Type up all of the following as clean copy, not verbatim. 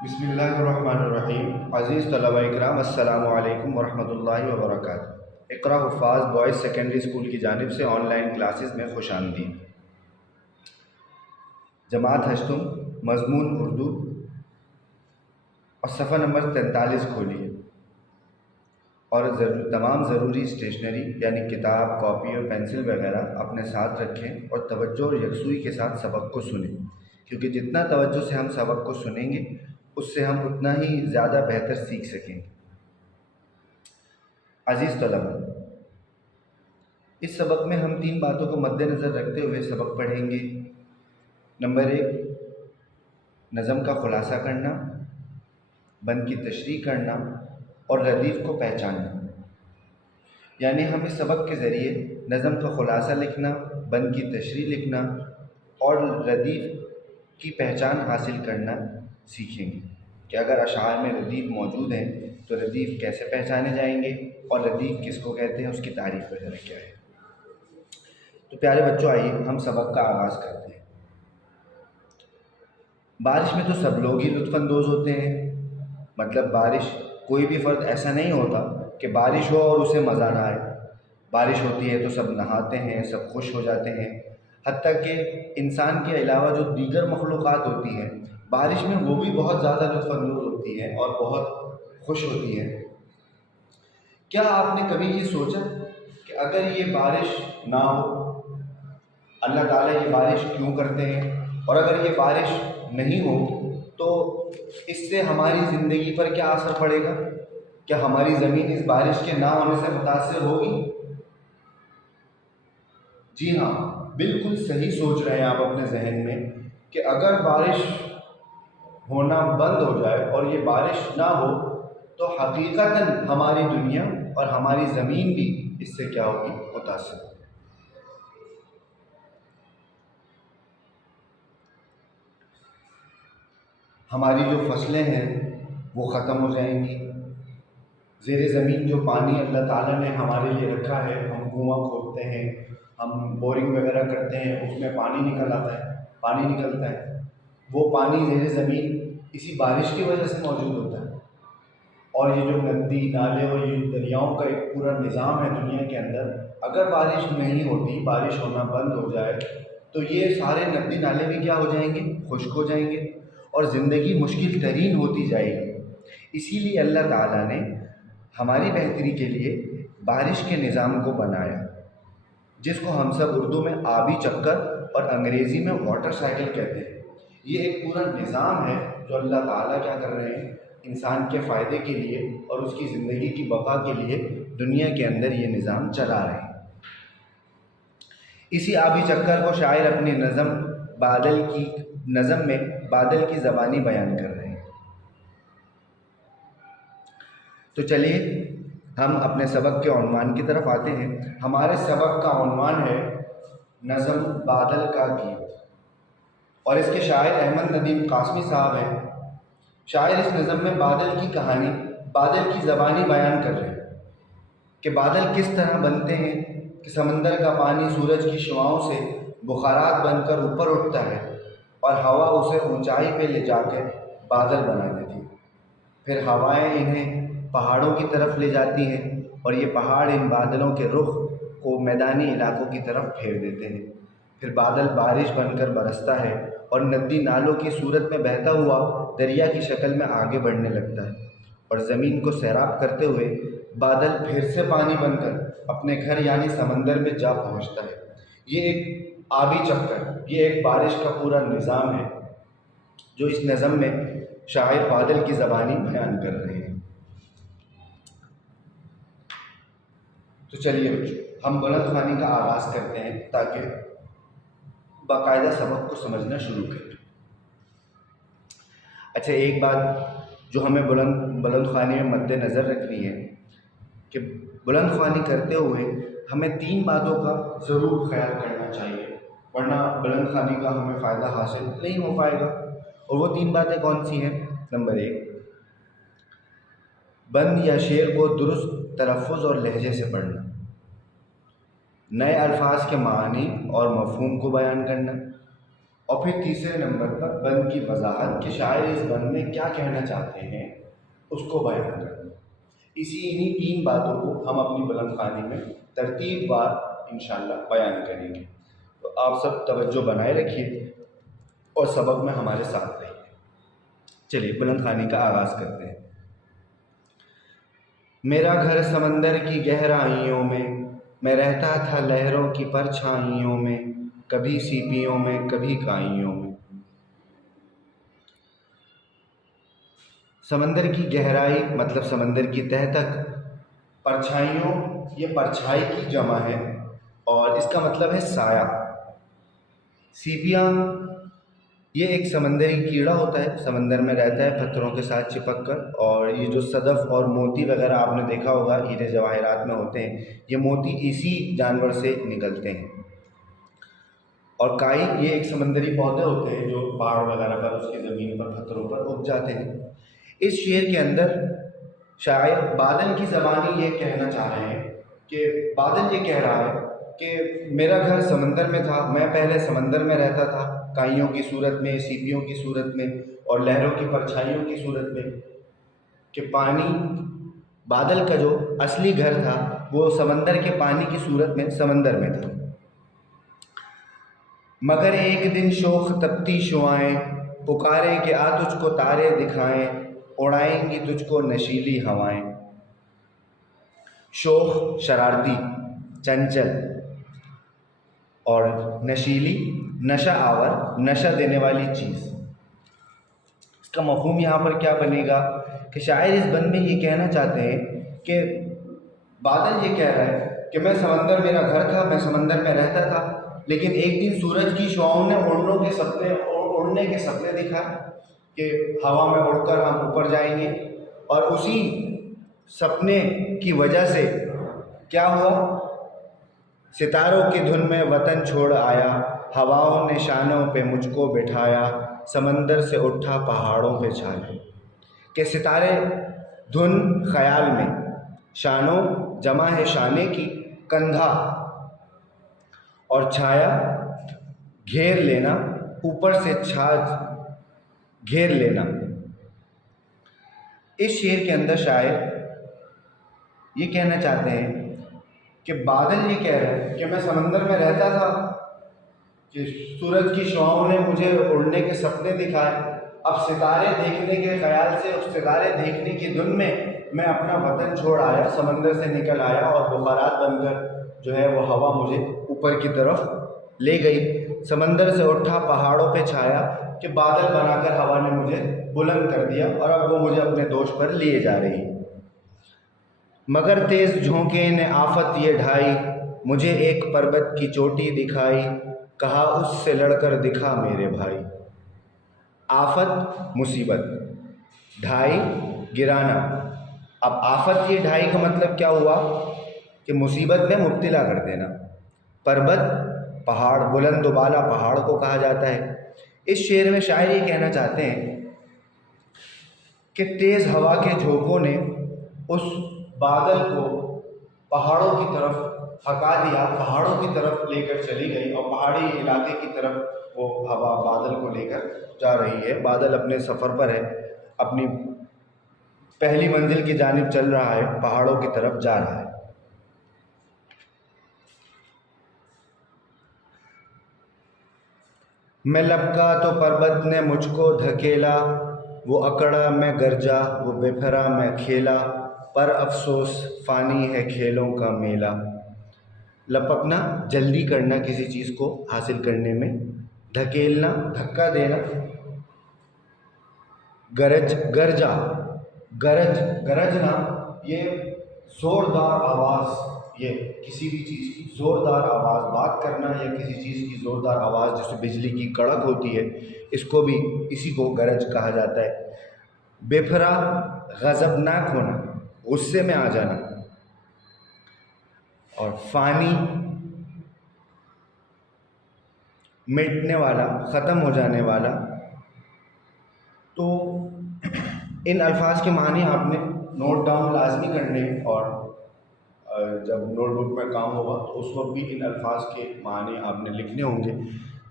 बिस्मिल्लाहिर्रहमानिर्रहीम। अज़ीज़ तलबा इकराम, अस्सलामु अलैकुम वरहमतुल्लाहि वबरकातुहू। इक़रा हुफ़ाज़ बॉयज़ सेकेंडरी स्कूल की जानिब से ऑनलाइन क्लासेस में खुशामदीद। जमात हश्तुम, मज़मून उर्दू और सफ़ा नंबर 43 खोलिए और तमाम ज़रूरी स्टेशनरी यानी किताब, कॉपी और पेंसिल वगैरह अपने साथ रखें और तवज्जो और यकसुई के साथ सबक को सुनें, क्योंकि जितना तवज्जो से हम सबक को सुनेंगे उससे हम उतना ही ज़्यादा बेहतर सीख सकेंगे। अज़ीज़ तलबा, इस सबक में हम 3 बातों को मद्देनज़र रखते हुए सबक पढ़ेंगे। नंबर 1, नज़म का ख़ुलासा करना, बंद की तशरीह करना और रदीफ़ को पहचानना। यानी हम इस सबक के ज़रिए नज़म का ख़ुलासा लिखना, बंद की तशरीह लिखना और रदीफ़ की पहचान हासिल करना सीखेंगे कि अगर अशार में रदीफ़ मौजूद हैं तो रदीफ़ कैसे पहचाने जाएंगे और रदीफ़ किसको कहते हैं, उसकी तारीफ़ वगैरह क्या है। तो प्यारे बच्चों, आइए हम सबक का आगाज़ करते हैं। बारिश में तो सब लोग ही लुत्फ़अंदोज़ होते हैं। मतलब बारिश, कोई भी फ़र्द ऐसा नहीं होता कि बारिश हो और उसे मज़ा ना आए। बारिश होती है तो सब नहाते हैं, सब खुश हो जाते हैं। हत्ता कि इंसान के अलावा जो दीगर मखलूक़ात होती हैं, बारिश में वो भी बहुत ज़्यादा लुत्फ़अंदोज़ होती हैं और बहुत खुश होती हैं। क्या आपने कभी ये सोचा कि अगर ये बारिश ना हो, अल्लाह ताला ये बारिश क्यों करते हैं, और अगर ये बारिश नहीं हो तो इससे हमारी ज़िंदगी पर क्या असर पड़ेगा? क्या हमारी ज़मीन इस बारिश के ना होने से मुतासिर होगी? जी हाँ, बिल्कुल सही सोच रहे हैं आप अपने जहन में कि अगर बारिश होना बंद हो जाए और ये बारिश ना हो तो हकीकतन हमारी दुनिया और हमारी ज़मीन भी इससे क्या होगी, मुतासिर। हमारी जो फसलें हैं वो ख़त्म हो जाएंगी। ज़ेरे ज़मीन जो पानी अल्लाह ताला ने हमारे लिए रखा है, हम कुआँ खोदते हैं, हम बोरिंग वगैरह करते हैं, उसमें पानी निकल आता है, पानी निकलता है। वो पानी ज़ेरे ज़मीन इसी बारिश की वजह से मौजूद होता है। और ये जो नदी नाले और ये दरियाओं का एक पूरा निज़ाम है दुनिया के अंदर, अगर बारिश नहीं होती, बारिश होना बंद हो जाए तो ये सारे नदी नाले भी क्या हो जाएंगे, खुश्क हो जाएंगे और ज़िंदगी मुश्किल तरीन होती जाएगी। इसीलिए अल्लाह ताला ने हमारी बेहतरी के लिए बारिश के निज़ाम को बनाया, जिसको हम सब उर्दू में आबी चक्कर और अंग्रेज़ी में वाटर साइकिल कहते हैं। ये एक पूरा निज़ाम है जो अल्लाह ताला क्या कर रहे हैं, इंसान के फ़ायदे के लिए और उसकी ज़िंदगी की बका के लिए दुनिया के अंदर ये निज़ाम चला रहे हैं। इसी आबी चक्कर को शायर अपनी नज़म में बादल की ज़बानी बयान कर रहे हैं। तो चलिए हम अपने सबक के उन्वान की तरफ आते हैं। हमारे सबक का उन्वान है नज़म बादल का गीत, और इसके शायर अहमद नदीम कासमी साहब हैं। शायर इस नज़म में बादल की कहानी, बादल की ज़बानी बयान कर रहे हैं कि बादल किस तरह बनते हैं कि समंदर का पानी सूरज की शुआओं से बुखारात बनकर ऊपर उठता है और हवा उसे ऊंचाई पे ले जाकर बादल बना देती है। फिर हवाएं इन्हें पहाड़ों की तरफ ले जाती हैं और ये पहाड़ इन बादलों के रुख को मैदानी इलाकों की तरफ फेर देते हैं। फिर बादल बारिश बनकर बरसता है और नदी नालों की सूरत में बहता हुआ दरिया की शक्ल में आगे बढ़ने लगता है और ज़मीन को सैराब करते हुए बादल फिर से पानी बनकर अपने घर यानी समंदर में जा पहुंचता है। ये एक आबी चक्कर, ये एक बारिश का पूरा निज़ाम है जो इस नज़म में शायर बादल की ज़बानी बयान कर रहे हैं। तो चलिए बच्चों, हम बुलंद ख़्वानी का आगाज़ करते हैं ताकि बाकायदा सबक को समझना शुरू करें। अच्छा, एक बात जो हमें बुलंद ख़्वानी में मद्देनज़र रखनी है कि बुलंद ख़्वानी करते हुए हमें 3 बातों का ज़रूर ख्याल करना चाहिए, वरना बुलंद ख़्वानी का हमें फ़ायदा हासिल नहीं हो पाएगा। और वो 3 बातें कौन सी हैं? नंबर 1, बंद या शेर को दुरुस्त तलफ़्फ़ुज़ और लहजे से पढ़ना, नए अल्फाज के मानी और मफ़हूम को बयान करना और फिर तीसरे नंबर पर बंद की वजाहत कि शायर इस बंद में क्या कहना चाहते हैं उसको बयान करना। इन्हीं 3 बातों को हम अपनी बुलंद खानी में तरतीबवार इंशाअल्लाह बयान करेंगे। तो आप सब तवज्जो बनाए रखिए और सबक में हमारे साथ रहिए। चलिए बुलंद खानी का आगाज़ करते हैं। मेरा घर समंदर की गहराइयों में, मैं रहता था लहरों की परछाइयों में, कभी सीपियों में कभी काइयों में। समंदर की गहराई मतलब समंदर की तह तक, परछाइयों ये परछाई की जमा है और इसका मतलब है साया। सीपियाँ ये एक समंदरी कीड़ा होता है, समंदर में रहता है पत्थरों के साथ चिपक कर। और ये जो सदफ़ और मोती वगैरह आपने देखा होगा हीरे जवाहरात में होते हैं, ये मोती इसी जानवर से निकलते हैं। और काई ये एक समंदरी पौधे होते हैं जो पहाड़ वगैरह पर उसकी ज़मीन पर पत्थरों पर उग जाते हैं। इस शेर के अंदर शायद बादल की ज़बानी ये कहना चाह रहे हैं कि बादल ये कह रहा है कि मेरा घर समंदर में था, मैं पहले समंदर में रहता था, काइयों की सूरत में, सीपियों की सूरत में और लहरों की परछाइयों की सूरत में। कि पानी, बादल का जो असली घर था वो समंदर के पानी की सूरत में समंदर में था। मगर एक दिन शोख तपती शुआएं पुकारे कि आ तुझको तारे दिखाएं, उड़ाएंगी तुझको नशीली हवाएं। शोख शरारती, चंचल, और नशीली नशा आवर, नशा देने वाली चीज़। इसका मफ़हूम यहाँ पर क्या बनेगा कि शायर इस बंद में ये कहना चाहते हैं कि बादल ये कह रहा है कि मैं समंदर, मेरा घर था, मैं समंदर में रहता था, लेकिन एक दिन सूरज की शुआओं ने उड़ने के सपने दिखा कि हवा में उड़कर हम ऊपर जाएंगे। और उसी सपने की वजह से क्या हुआ, सितारों की धुन में वतन छोड़ आया, हवाओं ने शानों पे मुझको बिठाया, समंदर से उठा पहाड़ों पे छाया। कि सितारे धुन ख्याल में, शानों जमा है शाने की, कंधा, और छाया घेर लेना, ऊपर से छाछ घेर लेना। इस शेर के अंदर शायर ये कहना चाहते हैं कि बादल ये कह रहे हैं कि मैं समंदर में रहता था, कि सूरज की शुआओं ने मुझे उड़ने के सपने दिखाए, अब सितारे देखने के ख्याल से, उस सितारे देखने की धुन में मैं अपना वतन छोड़ आया, समंदर से निकल आया और बुखारात बनकर जो है वो हवा मुझे ऊपर की तरफ ले गई। समंदर से उठा पहाड़ों पे छाया, कि बादल बनाकर हवा ने मुझे बुलंद कर दिया और अब वो मुझे अपने दोष पर लिए जा रही। मगर तेज़ झोंके ने आफत ये ढाई, मुझे एक पर्वत की चोटी दिखाई, कहा उससे लड़कर दिखा मेरे भाई। आफत मुसीबत, ढाई गिराना। अब आफत ये ढाई का मतलब क्या हुआ कि मुसीबत में मुब्तला कर देना। पर्वत पहाड़, बुलंद बाला पहाड़ को कहा जाता है। इस शेर में शायर ये कहना चाहते हैं कि तेज़ हवा के झोंकों ने उस बादल को पहाड़ों की तरफ हका दिया, पहाड़ों की तरफ लेकर चली गई और पहाड़ी इलाके की तरफ वो हवा बादल को लेकर जा रही है। बादल अपने सफ़र पर है, अपनी पहली मंजिल की जानिब चल रहा है, पहाड़ों की तरफ जा रहा है। मैं लपका तो पर्वत ने मुझको धकेला, वो अकड़ा मैं गरजा, वो बेफरा मैं खेला, पर अफसोस फ़ानी है खेलों का मेला। लपकना जल्दी करना किसी चीज़ को हासिल करने में, धकेलना धक्का देना, गरजा गरजना ये ज़ोरदार आवाज़, ये किसी भी चीज़ की ज़ोरदार आवाज़, बात करना या किसी चीज़ की ज़ोरदार आवाज़ जैसे बिजली की कड़क होती है, इसको भी इसी को गरज कहा जाता है। बेफरा गज़बनाक होना, गुस्से में आ जाना, और फ़ानी मिटने वाला, ख़त्म हो जाने वाला। तो इन अल्फाज के मानी आपने नोट डाउन लाजमी करने, और जब नोटबुक में काम होगा तो उस वक्त भी इन अल्फाज के मानी आपने लिखने होंगे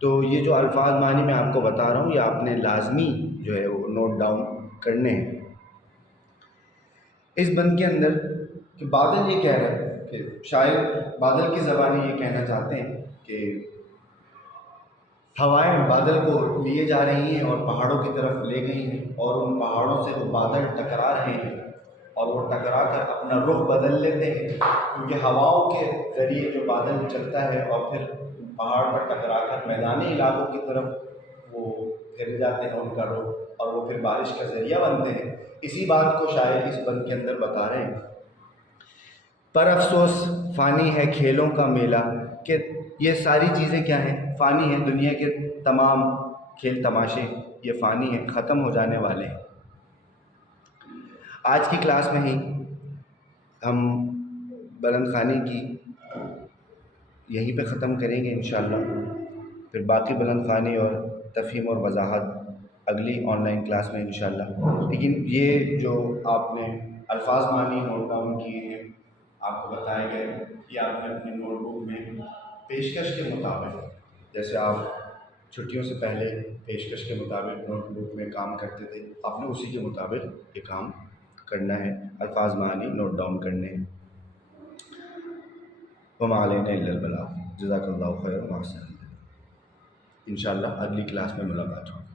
तो ये जो अल्फाज मानी मैं आपको बता रहा हूँ, ये आपने लाजमी जो है वो नोट डाउन करने हैं। इस बंद के अंदर कि बादल ये कह रहा है कि शायर बादल की ज़बानी ये कहना चाहते हैं कि हवाएं बादल को लिए जा रही हैं और पहाड़ों की तरफ ले गई हैं, और उन पहाड़ों से वो बादल टकरा रहे हैं और वो टकरा कर अपना रुख बदल लेते हैं, क्योंकि हवाओं के ज़रिए जो बादल चलता है और फिर पहाड़ पर टकरा कर मैदानी इलाकों की तरफ वो फिर जाते हैं उनका रुख, और वो फिर बारिश का ज़रिया बनते हैं। इसी बात को शायर इस बंद के अंदर बता रहे हैं। पर अफसोस फ़ानी है खेलों का मेला, कि ये सारी चीज़ें क्या हैं, फ़ानी हैं। दुनिया के तमाम खेल तमाशे ये फ़ानी हैं, ख़त्म हो जाने वाले हैं। आज की क्लास में ही हम बुलंद ख़ानी की यहीं पे ख़त्म करेंगे इंशाअल्लाह। फिर बाकी बुलंद ख़ानी और तफ़हीम और वज़ाहत अगली ऑनलाइन क्लास में इंशाअल्लाह। लेकिन ये जो आपने अल्फाज मानी नोट डाउन किए हैं, आपको बताए गए, कि आपने अपनी नोटबुक में पेशकश के मुताबिक, जैसे आप छुट्टियों से पहले पेशकश के मुताबिक नोटबुक में काम करते थे, आपने उसी के मुताबिक ये काम करना है, अल्फाज मानी नोट डाउन करने हैं। वमा अलैना इल्लल बलाग। जज़ाकल्लाहु खैरन व अहसन। इंशाअल्लाह अगली क्लास में मुलाकात होगी।